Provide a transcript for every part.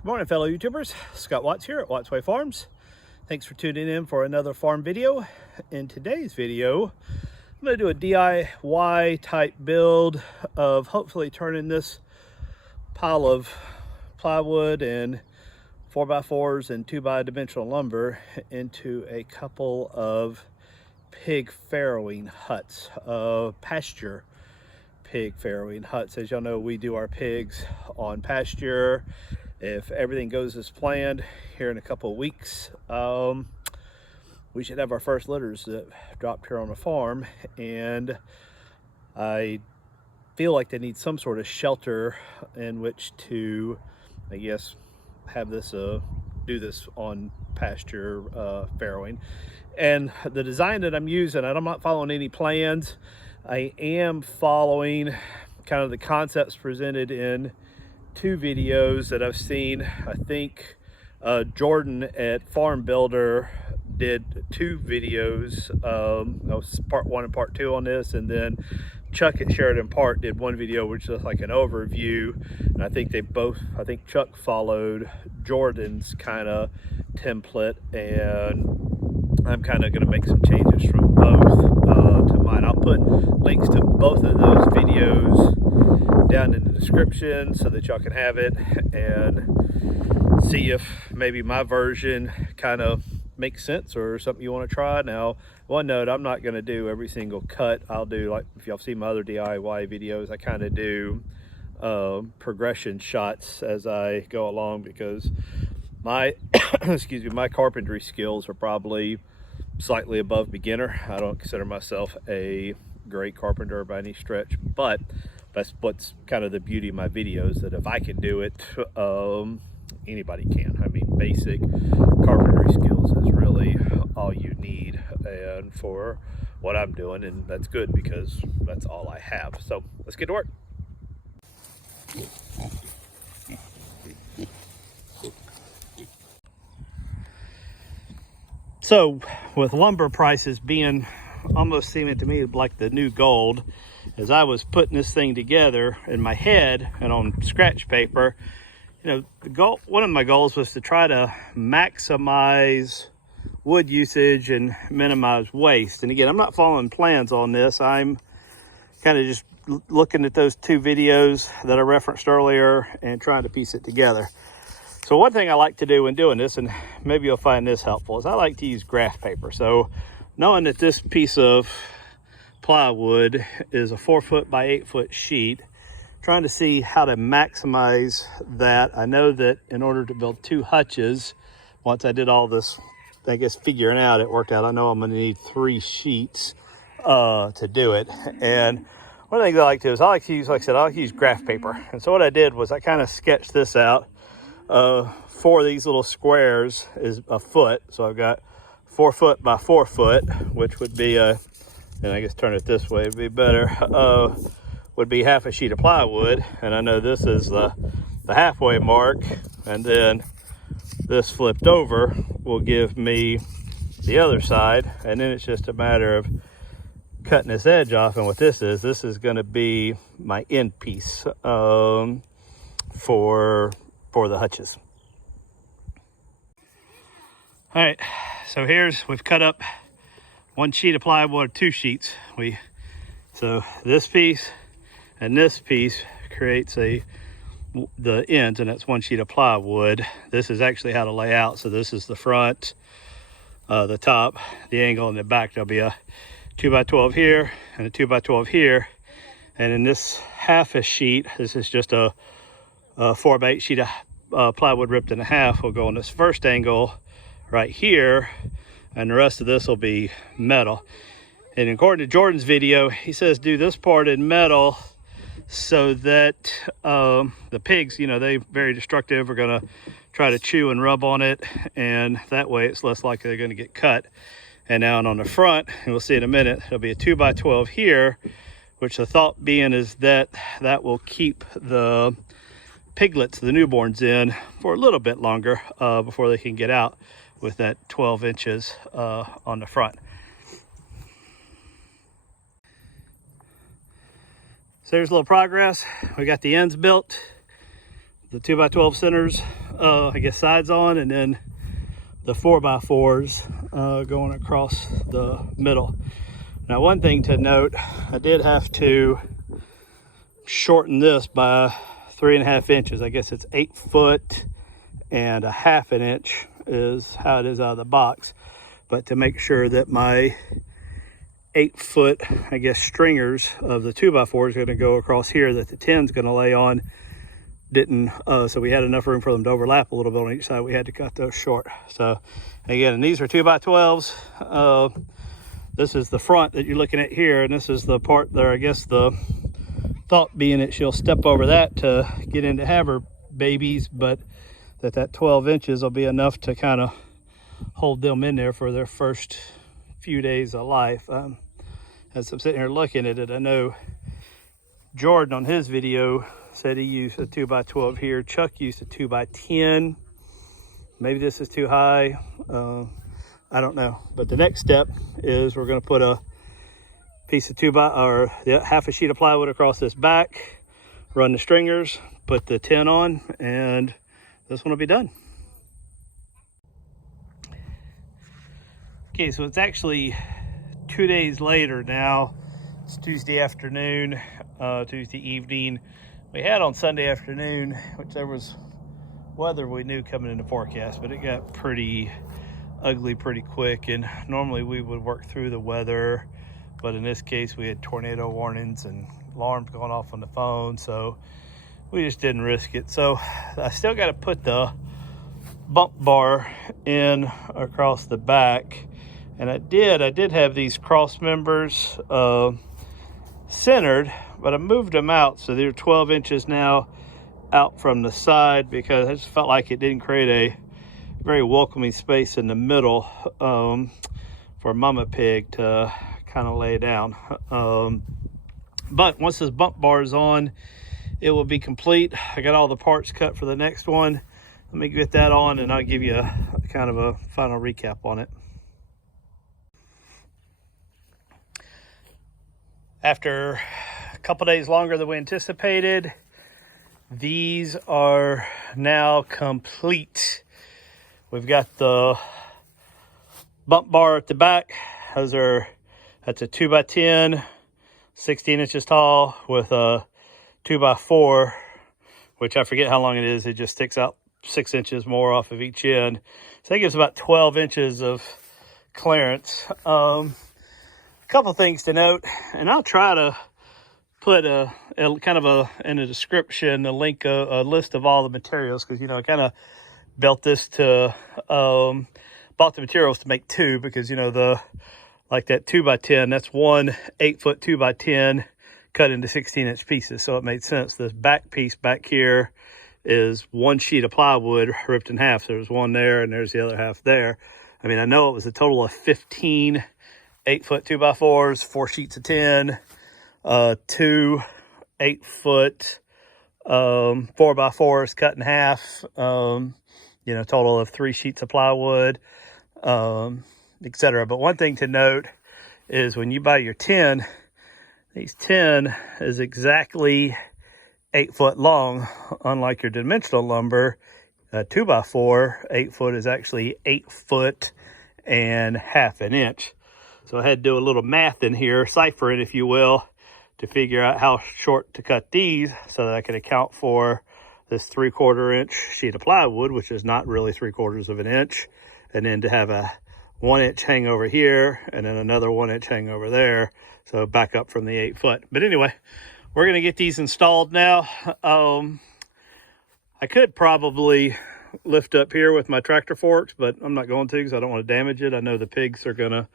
Good morning, fellow YouTubers. Scott Watts here at Watts Way Farms. Thanks for tuning in for another farm video. In today's video, I'm going to do a DIY type build of hopefully turning this pile of plywood and 4x4s and 2x-dimensional lumber into a couple of pig farrowing huts, pasture pig farrowing huts. As y'all know, we do our pigs on pasture. If everything goes as planned here in a couple of weeks, we should have our first litters that dropped here on the farm. And I feel like they need some sort of shelter in which to, I guess, have this do this on pasture farrowing. And the design that I'm using, and I'm not following any plans, I am following kind of the concepts presented in two videos that I've seen. I think Jordan at Farm Builder did two videos. Part 1 and part 2 on this, and then Chuck at Sheridan Park did one video which is like an overview, and I think Chuck followed Jordan's kind of template, and I'm kind of going to make some changes from both to mine. I'll put links to both of those videos down in the description so that y'all can have it and see if maybe my version kind of makes sense or something you want to try. Now, one note, I'm not going to do every single cut. I'll do, like, if y'all see my other DIY videos, I kind of do progression shots as I go along, because my excuse me, my carpentry skills are probably slightly above beginner. I don't consider myself a great carpenter by any stretch, but that's what's kind of the beauty of my videos, that if I can do it, anybody can. I mean, basic carpentry skills is really all you need, and for what I'm doing, and that's good because that's all I have. So let's get to work. So with lumber prices being almost seeming to me like the new gold, as I was putting this thing together in my head and on scratch paper, you know, one of my goals was to try to maximize wood usage and minimize waste. And again, I'm not following plans on this. I'm kind of just looking at those two videos that I referenced earlier and trying to piece it together. So one thing I like to do when doing this, and maybe you'll find this helpful, is I like to use graph paper. So knowing that this piece of plywood is a 4-foot by 8-foot sheet, trying to see how to maximize that. I know that in order to build 2 hutches, once I did all this, I guess, figuring out, it worked out, I know I'm going to need 3 sheets to do it. And one of the things I like to do is I like to use, like I said, I like to use graph paper. And so what I did was I kind of sketched this out. 4 of these little squares is a foot, so I've got 4 foot by 4 foot, which would be and I guess turn it this way would be better, would be half a sheet of plywood. And I know this is the halfway mark, and then this flipped over will give me the other side, and then it's just a matter of cutting this edge off. And what this is going to be my end piece for the hutches. All right, so we've cut up 1 sheet of plywood, 2 sheets. So this piece and this piece creates the ends, and that's 1 sheet of plywood. This is actually how to lay out. So this is the front, the top, the angle, and the back. There'll be a 2x12 here and a 2x12 here. And in this half a sheet, this is just a 4x8 sheet of plywood ripped in half. Will go on this first angle right here, and the rest of this will be metal. And according to Jordan's video, he says do this part in metal so that the pigs, you know, they're very destructive, are going to try to chew and rub on it, and that way it's less likely they're going to get cut. And now on the front, and we'll see in a minute, there'll be a 2x12 here, which the thought being is that will keep the piglets, the newborns, in for a little bit longer before they can get out with that 12 inches on the front. So there's a little progress. We got the ends built, the 2x12 centers I guess sides on, and then the 4x4s going across the middle. Now, one thing to note, I did have to shorten this by 3.5 inches. I guess it's 8 foot and a half an inch is how it is out of the box. But to make sure that my 8 foot, I guess, stringers of the 2x4 is going to go across here that the 10 is going to lay on, didn't, so we had enough room for them to overlap a little bit on each side. We had to cut those short. So again, and these are 2x12s. This is the front that you're looking at here, and this is the part there. I guess the thought being that she'll step over that to get in to have her babies, but that 12 inches will be enough to kind of hold them in there for their first few days of life. As I'm sitting here looking at it, I know Jordan on his video said he used a 2x12 here. Chuck used a 2x10. Maybe this is too high. I don't know. But the next step is we're going to put a piece of half a sheet of plywood across this back, run the stringers, put the 10 on, and this one will be done. Okay, so it's actually 2 days later now. It's Tuesday afternoon, Tuesday evening. We had on Sunday afternoon, which there was weather we knew coming in the forecast, but it got pretty ugly pretty quick, and normally we would work through the weather, but in this case we had tornado warnings and alarms going off on the phone, so we just didn't risk it. So I still got to put the bump bar in across the back, and I did have these cross members centered, but I moved them out, so they're 12 inches now out from the side, because I just felt like it didn't create a very welcoming space in the middle for Mama Pig to kind of lay down. But once this bump bar is on, it will be complete. I got all the parts cut for the next one. Let me get that on, and I'll give you a kind of a final recap on it. After a couple days longer than we anticipated, these are now complete. We've got the bump bar at the back. That's a 2x10, 16 inches tall, with a 2x4, which I forget how long it is. It just sticks out 6 inches more off of each end. So that gives about 12 inches of clearance. A couple things to note, and I'll try to put in the description a list of all the materials, because I kind of built this to bought the materials to make two, because like that 2x10, that's one 8 foot 2x10 cut into 16-inch pieces, so it made sense. This back piece back here is one sheet of plywood ripped in half. So there's one there and there's the other half there. I mean, I know it was a total of 15 8 foot 2x4s, 4 sheets of 10, 2 8 foot 4x4s cut in half, total of 3 sheets of plywood, etc. But one thing to note is when you buy your 10, these 10 is exactly 8 foot long, unlike your dimensional lumber. 2x4 8 foot is actually 8 foot and half an inch. So I had to do a little math in here, cipher it if you will, to figure out how short to cut these so that I could account for this 3/4 inch sheet of plywood, which is not really 3/4 of an inch, and then to have a 1 inch hang over here and then another 1 inch hang over there, so back up from the 8 foot. But anyway, we're going to get these installed now. I could probably lift up here with my tractor forks, but I'm not going to because I don't want to damage it. I know the pigs are going to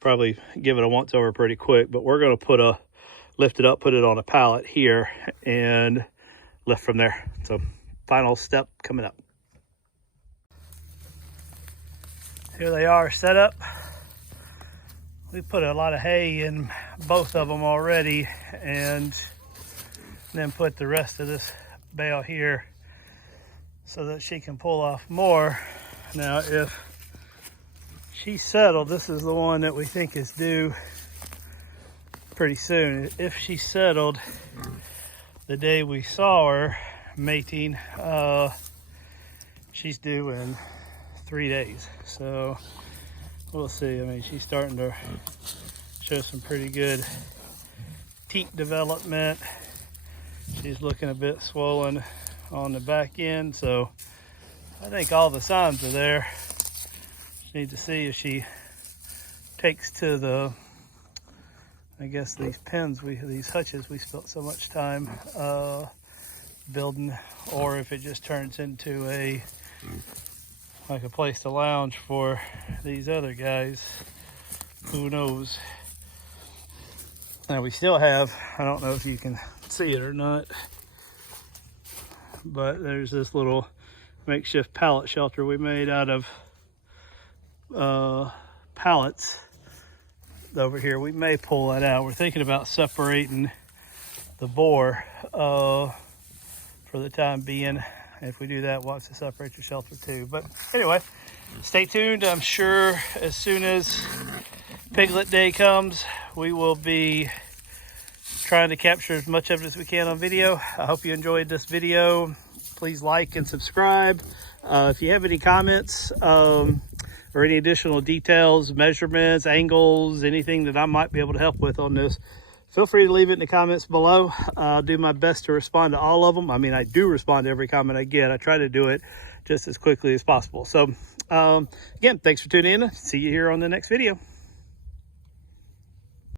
probably give it a once over pretty quick, but we're going to lift it up, put it on a pallet here, and lift from there. So final step coming up. Here they are set up. We put a lot of hay in both of them already, and then put the rest of this bale here so that she can pull off more. Now, if she's settled, this is the one that we think is due pretty soon. If she settled the day we saw her mating, she's due in 3 days. So we'll see. I mean, she's starting to show some pretty good teat development. She's looking a bit swollen on the back end, so I think all the signs are there. Just need to see if she takes to the, I guess, these pens, these hutches we spent so much time building, or if it just turns into like a place to lounge for these other guys. Who knows? Now we still have, I don't know if you can see it or not, but there's this little makeshift pallet shelter we made out of pallets over here. We may pull that out. We're thinking about separating the boar for the time being. If we do that, we'll have to separate the shelter too. But anyway, stay tuned. I'm sure as soon as Piglet Day comes, we will be trying to capture as much of it as we can on video. I hope you enjoyed this video. Please like and subscribe. If you have any comments or any additional details, measurements, angles, anything that I might be able to help with on this, feel free to leave it in the comments below. I'll do my best to respond to all of them. I mean, I do respond to every comment I get. I try to do it just as quickly as possible. So again, thanks for tuning in. See you here on the next video.